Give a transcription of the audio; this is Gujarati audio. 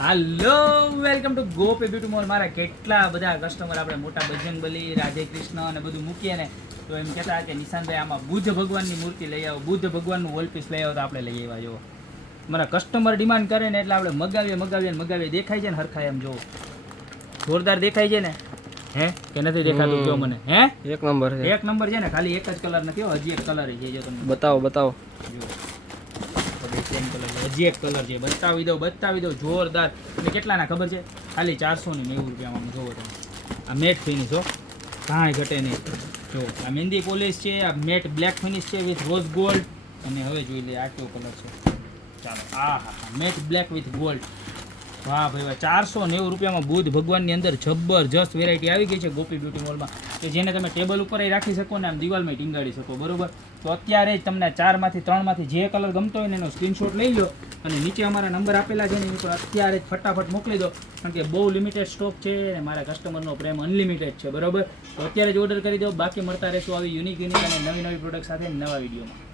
Hello welcome to Gopi beauty mall. મારા કેટલા બધા કસ્ટમર આપણે મોટા બજરંગબલી, રાધે કૃષ્ણ અને બધું મૂકીએ ને તો એમ કહેતા કે નિશાનભાઈ આમાં બુદ્ધ ભગવાનની મૂર્તિ લઈ આવો, બુદ્ધ ભગવાનનું વોલપીસ લઈ આવો. તો આપણે લઈ આવ્યા. જો મારા કસ્ટમર ડિમાન્ડ કરે ને એટલે આપણે મગાવીએ. દેખાય છે ને હરખાય એમ જો જોરદાર દેખાય છે ને? હે કે નથી દેખાતું? કયો મને. હે એક નંબર છે ને? ખાલી એક જ કલર નથી, હજી એક કલર છે. જો તમને બતાવો જો હજી એક કલર છે, બતાવી દઉં જોરદાર. અને કેટલાના ખબર છે? ખાલી 490 રૂપિયામાં. જોવો તમે, આ મેટ ફિનિશ હો, કાંઈ ઘટે નહીં. જો આ મહેંદી પોલિશ છે, આ મેટ બ્લેક ફિનિશ છે વિથ રોઝ ગોલ્ડ. અને હવે જોઈ લે આ કેવો કલર છે. ચાલો, હા મેટ બ્લેક વિથ ગોલ્ડ. વાહ ભાઈ વાહ, 490 રૂપિયામાં બુદ્ધ ભગવાનની અંદર જબરજસ્ત વેરાયટી આવી ગઈ છે ગોપી બ્યુટી મોલમાં, કે જેને તમે ટેબલ ઉપર રાખી શકો ને આમ દિવાલમાં ટીંગાડી શકો. બરોબર, તો અત્યારે જ તમને 4માંથી 3માંથી જે કલર ગમતો હોય ને એનો સ્ક્રીનશોટ લઈ લો અને નીચે અમારા નંબર આપેલા છે ને એ પર અત્યારે જ ફટાફટ મોકલી દો, કારણ કે બહુ લિમિટેડ સ્ટોક છે અને મારા કસ્ટમરનો પ્રેમ અનલિમિટેડ છે. બરોબર, તો અત્યારે જ ઓર્ડર કરી દો. બાકી મળતા રહેશું આવી યુનિક અને નવી પ્રોડક્ટ સાથે નવા વિડીયોમાં.